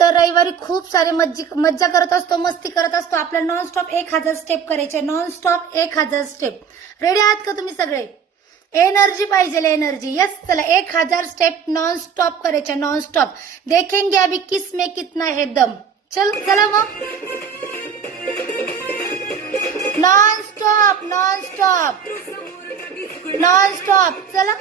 तर रविवारी खूप सारे मज्जा करत असतो, मस्ती करत असतो. आपल्या नॉनस्टॉप 1000 स्टेप करायचे, नॉनस्टॉप 1000 स्टेप. रेडी आहात का तुम्ही सगळे? एनर्जी पाहिजे, एनर्जी. यस, चला 1000 स्टेप नॉनस्टॉप करायचे, नॉनस्टॉप. देखेंगे अभी किस में कितना है दम. चला मग नॉनस्टॉप नॉनस्टॉप नॉनस्टॉप. चला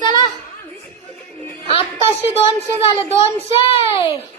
चला आत्ताशी 200 झाले, 200.